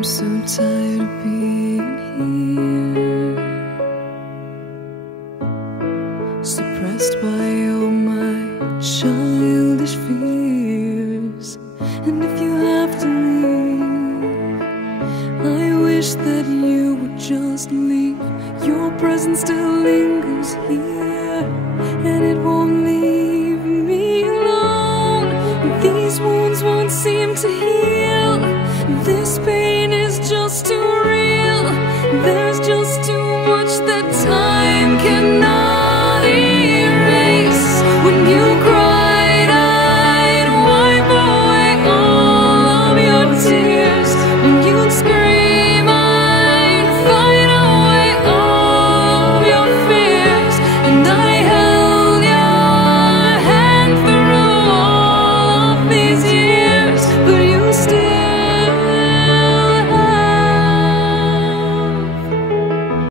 I'm so tired of being here, suppressed by all my childish fears. And if you have to leave, I wish that you would just leave. Your presence still lingers here, and it won't leave me alone. These wounds won't seem to heal. This pain is just too real. There's just